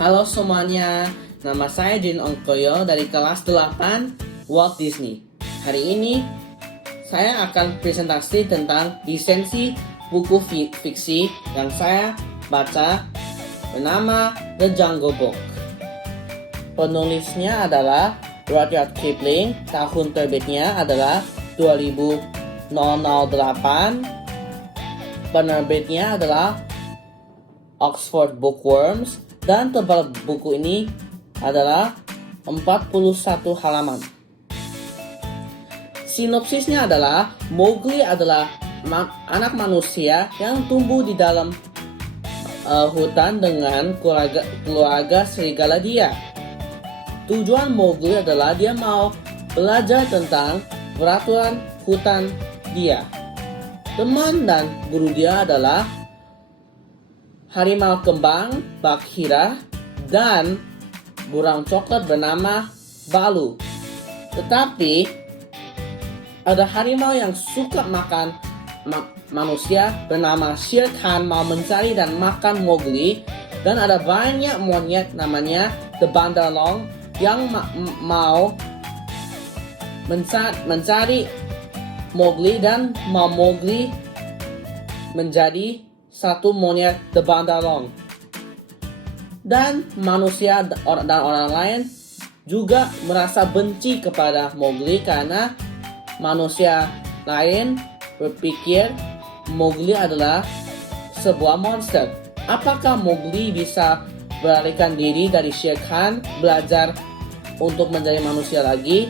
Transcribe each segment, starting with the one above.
Halo semuanya, nama saya Jin Ongkoyo dari kelas 8 Walt Disney. Hari ini saya akan presentasi tentang lisensi buku fiksi yang saya baca bernama The Jungle Book. Penulisnya adalah Rudyard Kipling, tahun terbitnya adalah 2008, penerbitnya adalah Oxford Bookworms, dan tebal buku ini adalah 41 halaman. Sinopsisnya adalah Mowgli adalah anak manusia yang tumbuh di dalam hutan dengan keluarga serigala dia. Tujuan Mowgli adalah dia mau belajar tentang peraturan hutan dia. Teman dan guru dia adalah harimau kembang, Bagheera, dan burung coklat bernama Baloo. Tetapi ada harimau yang suka makan manusia bernama Shere Khan mau mencari dan makan Mowgli, dan ada banyak monyet namanya The Bandar-log yang mau mencari Mowgli dan mau Mowgli menjadi satu monyet The Bandar-log. Dan manusia dan orang lain juga merasa benci kepada Mowgli karena manusia lain berpikir Mowgli adalah sebuah monster. Apakah Mowgli bisa beralihkan diri dari Shere Khan, belajar untuk menjadi manusia lagi,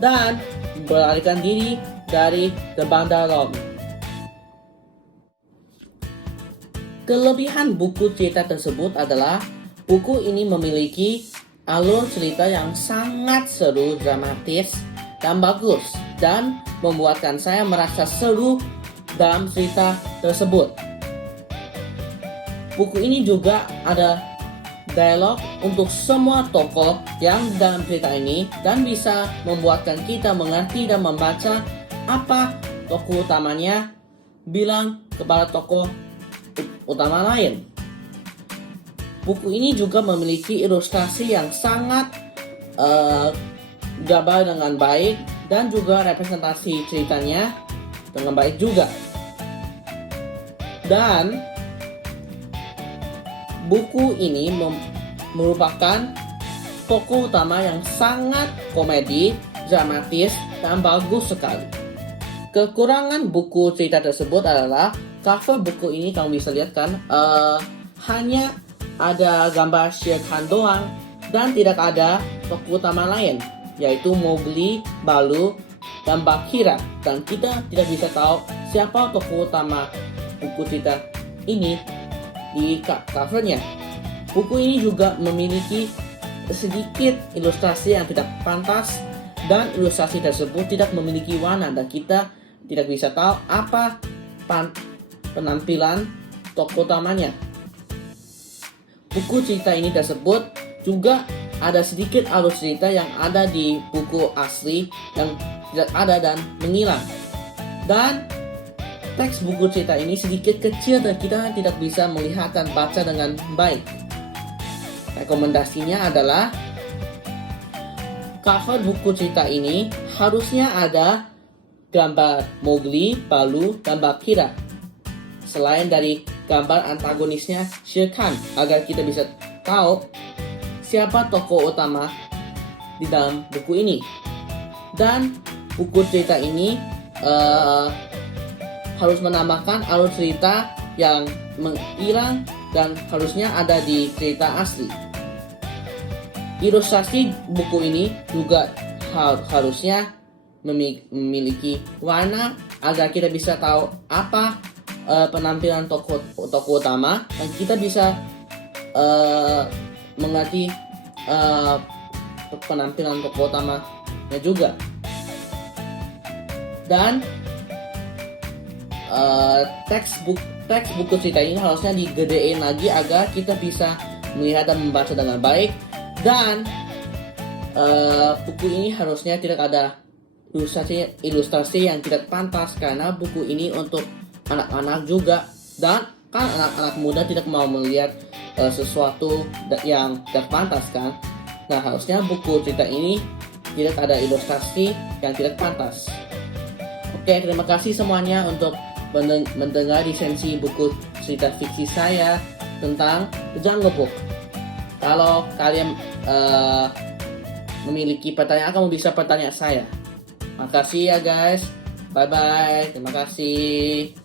dan beralihkan diri dari The Bandar-log? Kelebihan buku cerita tersebut adalah buku ini memiliki alur cerita yang sangat seru, dramatis, dan bagus, dan membuatkan saya merasa seru dalam cerita tersebut. Buku ini juga ada dialog untuk semua tokoh yang dalam cerita ini dan bisa membuatkan kita mengerti dan membaca apa tokoh utamanya bilang kepada tokoh utama lain. Buku ini juga memiliki ilustrasi yang sangat gambar dengan baik dan juga representasi ceritanya dengan baik juga. Dan buku ini merupakan tokoh utama yang sangat komedi, dramatis, dan bagus sekali. Kekurangan buku cerita tersebut adalah cover buku ini kamu bisa lihat kan, hanya ada gambar Shere Khan doang dan tidak ada tokoh utama lain, yaitu Mowgli, Baloo, dan Bagheera, dan kita tidak bisa tahu siapa tokoh utama buku cerita ini di covernya. Buku ini juga memiliki sedikit ilustrasi yang tidak pantas, dan ilustrasi tersebut tidak memiliki warna dan kita tidak bisa tahu apa penampilan tokoh utamanya. Buku cerita ini tersebut juga ada sedikit alur cerita yang ada di buku asli yang tidak ada dan menghilang. Dan teks buku cerita ini sedikit kecil dan kita tidak bisa melihat dan baca dengan baik. Rekomendasinya adalah cover buku cerita ini harusnya ada gambar Mowgli, Baloo, dan Bagheera, selain dari gambar antagonisnya Shere Khan, agar kita bisa tahu siapa tokoh utama di dalam buku ini. Dan buku cerita ini harus menambahkan alur cerita yang menghilang dan harusnya ada di cerita asli. Ilustrasi buku ini juga harusnya memiliki warna agar kita bisa tahu apa penampilan tokoh utama dan kita bisa mengerti penampilan tokoh utamanya juga. Dan teks buku cerita ini harusnya digedein lagi agar kita bisa melihat dan membaca dengan baik. Dan buku ini harusnya tidak ada ilustrasi yang tidak pantas karena buku ini untuk anak-anak juga, dan kan anak-anak muda tidak mau melihat sesuatu yang tidak pantas kan. Nah, harusnya buku cerita ini tidak ada ilustrasi yang tidak pantas. Oke, terima kasih semuanya untuk mendengar resensi buku cerita fiksi saya tentang The Jungle Book. Kalau kalian memiliki pertanyaan, kamu bisa bertanya saya. Makasih ya guys. Bye-bye. Terima kasih.